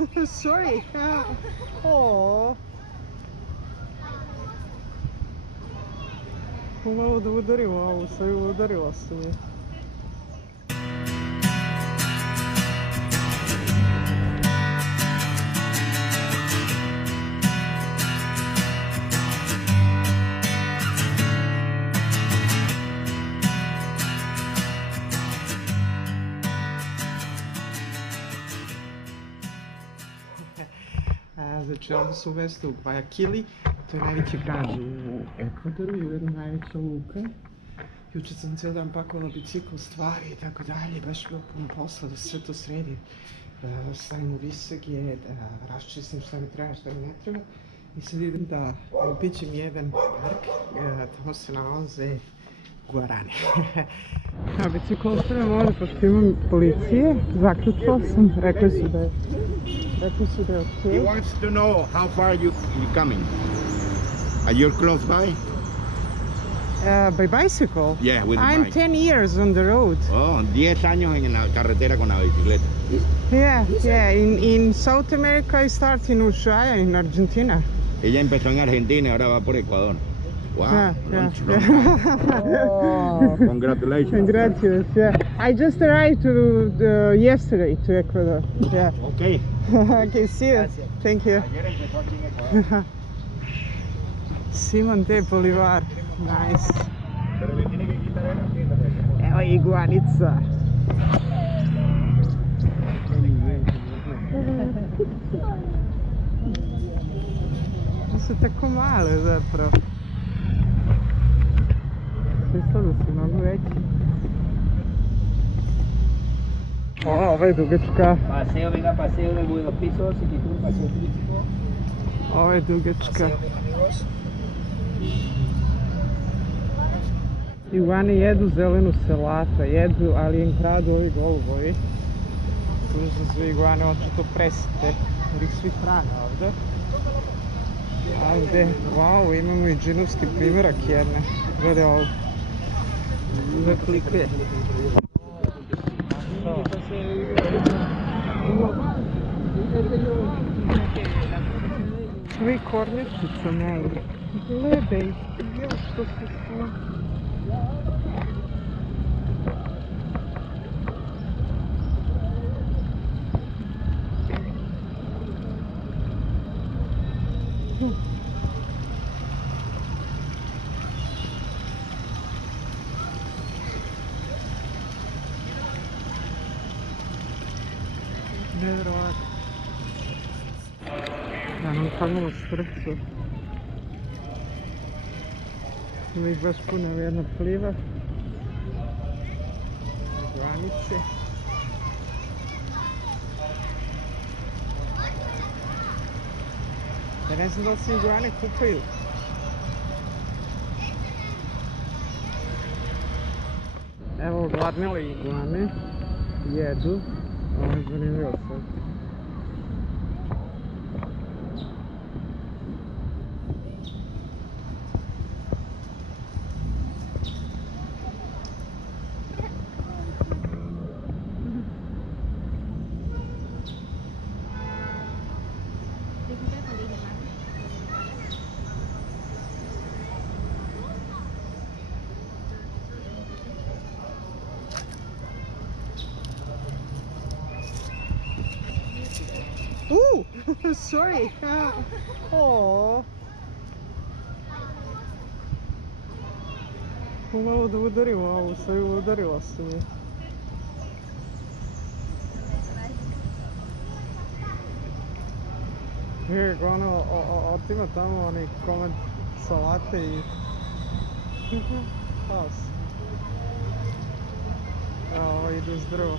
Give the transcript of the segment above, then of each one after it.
Oh, sorry. Oh. Pomalo da udarim ovu, sad udarila sam je. Znači ovdje su u mjestu Gvajakili, to je najveći grad u Ekvadoru i ujedno najveća luka. Jučer sam cijel dan pakovala bicikl, stvari i tako dalje, baš bilo puno posla da sve to sredim. Da stavim u visage, da raščistim šta mi treba, šta mi ne treba. I sad idem da obiđem jedan park, tamo se nalaze iguane. A bicikl ostavljam ovdje pošto imam policije, zaključila sam, rekli su da je okay. He wants to know how far you coming. Are you close by? By bicycle? Yeah, with the I'm bike. 10 years on the road. Oh, 10 años en la carretera con la bicicleta. Yeah. In South America I started in Ushuaia, in Argentina. Ella empezó en Argentina y ahora va por Ecuador. Wow. Yeah. Oh, congratulations. Gracias, yeah. I just arrived yesterday to Ecuador. Yeah. Okay. Okay, see you. Gracias. Thank you. Ayer empezó aquí en Ecuador. Simon de Bolivar. Nice. Evo je iguanica. To su tako male zapravo. Mislila da su mnogo veći. Ova je dugačka. Paseo, venga, paseo de dos pisos, y tú, paseo turístico. Ova je dugačka. Paseo, mis amigos. Iguane jedu zelenu salata, jedu, ali im kradu ovi golubovi. Tužno sve iguane očito presite, jer ih svi hrane ovdje. Ovdje, wow, imamo i džinovski primjerak jedne. Gledaj ovo. Zaklike. Svi kornjačica malo. Gledaj, još što se sva. Nevjerovatno. Ja nam kagnulo strpcu. Ima ih baš puno, jedna pliva. Granice. Ja ne znam da li se iguane kupaju. Evo gladnile iguane. Jedu. Ovo je zanimljivo sad. Sorry. Oh. Pomalo da udarim ovu, sad udarila sam je. Ono, otima tamo onaj komad salate i pas. Ovo ide uz drvo.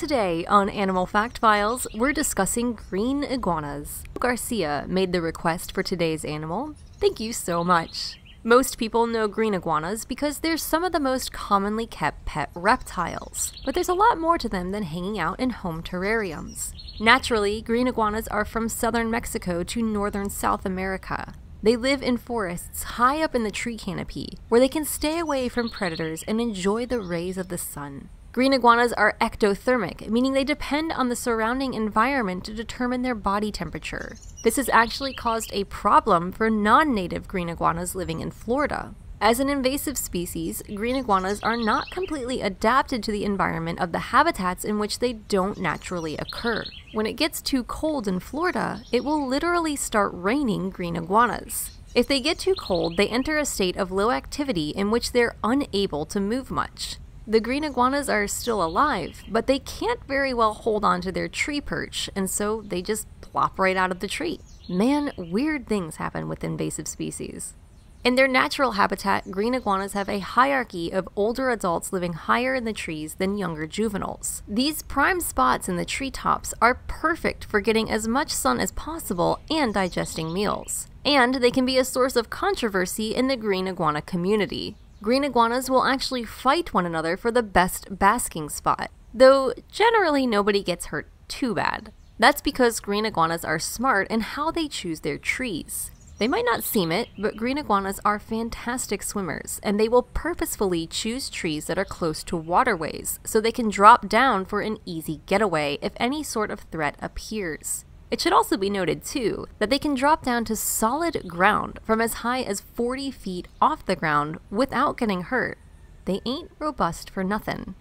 Today on Animal Fact Files, we're discussing green iguanas. Garcia made the request for today's animal. Thank you so much. Most people know green iguanas because they're some of the most commonly kept pet reptiles, but there's a lot more to them than hanging out in home terrariums. Naturally, green iguanas are from southern Mexico to northern South America. They live in forests high up in the tree canopy, where they can stay away from predators and enjoy the rays of the sun. Green iguanas are ectothermic, meaning they depend on the surrounding environment to determine their body temperature. This has actually caused a problem for non-native green iguanas living in Florida. As an invasive species, green iguanas are not completely adapted to the environment of the habitats in which they don't naturally occur. When it gets too cold in Florida, it will literally start raining green iguanas. If they get too cold, they enter a state of low activity in which they're unable to move much. The green iguanas are still alive, but they can't very well hold on to their tree perch, and so they just plop right out of the tree. Man, weird things happen with invasive species. In their natural habitat, green iguanas have a hierarchy of older adults living higher in the trees than younger juveniles. These prime spots in the treetops are perfect for getting as much sun as possible and digesting meals. And they can be a source of controversy in the green iguana community. Green iguanas will actually fight one another for the best basking spot, though generally nobody gets hurt too bad. That's because green iguanas are smart in how they choose their trees. They might not seem it, but green iguanas are fantastic swimmers, and they will purposefully choose trees that are close to waterways so they can drop down for an easy getaway if any sort of threat appears. It should also be noted, too, that they can drop down to solid ground from as high as 40 feet off the ground without getting hurt. They ain't robust for nothing.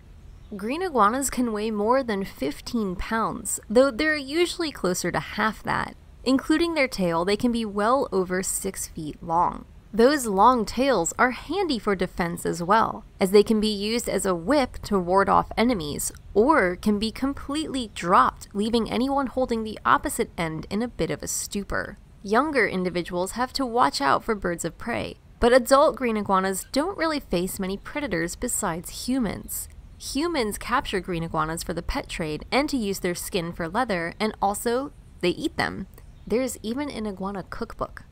Green iguanas can weigh more than 15 pounds, though they're usually closer to half that. Including their tail, they can be well over 6 feet long. Those long tails are handy for defense as well, as they can be used as a whip to ward off enemies, or can be completely dropped, leaving anyone holding the opposite end in a bit of a stupor. Younger individuals have to watch out for birds of prey, but adult green iguanas don't really face many predators besides humans. Humans capture green iguanas for the pet trade and to use their skin for leather, and also they eat them. There's even an iguana cookbook.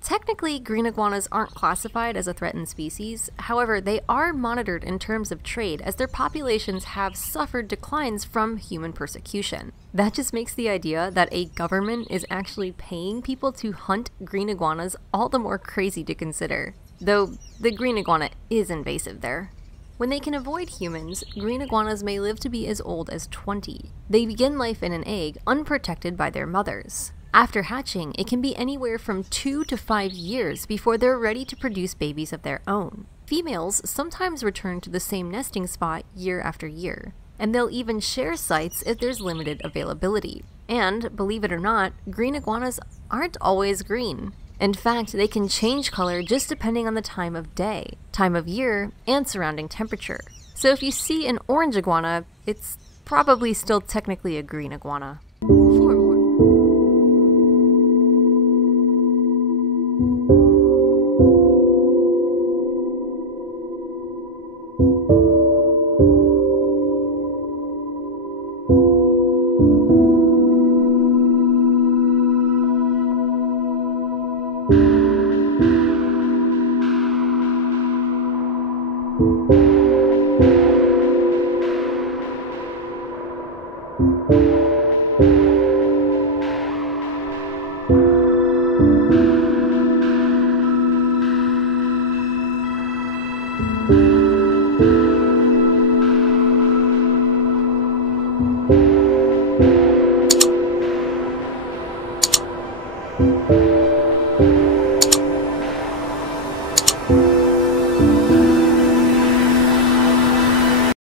Technically, green iguanas aren't classified as a threatened species, however, they are monitored in terms of trade as their populations have suffered declines from human persecution. That just makes the idea that a government is actually paying people to hunt green iguanas all the more crazy to consider, though the green iguana is invasive there. When they can avoid humans, green iguanas may live to be as old as 20. They begin life in an egg unprotected by their mothers. After hatching, it can be anywhere from 2 to 5 years before they're ready to produce babies of their own. Females sometimes return to the same nesting spot year after year, and they'll even share sites if there's limited availability. And, believe it or not, green iguanas aren't always green. In fact, they can change color just depending on the time of day, time of year, and surrounding temperature. So if you see an orange iguana, it's probably still technically a green iguana.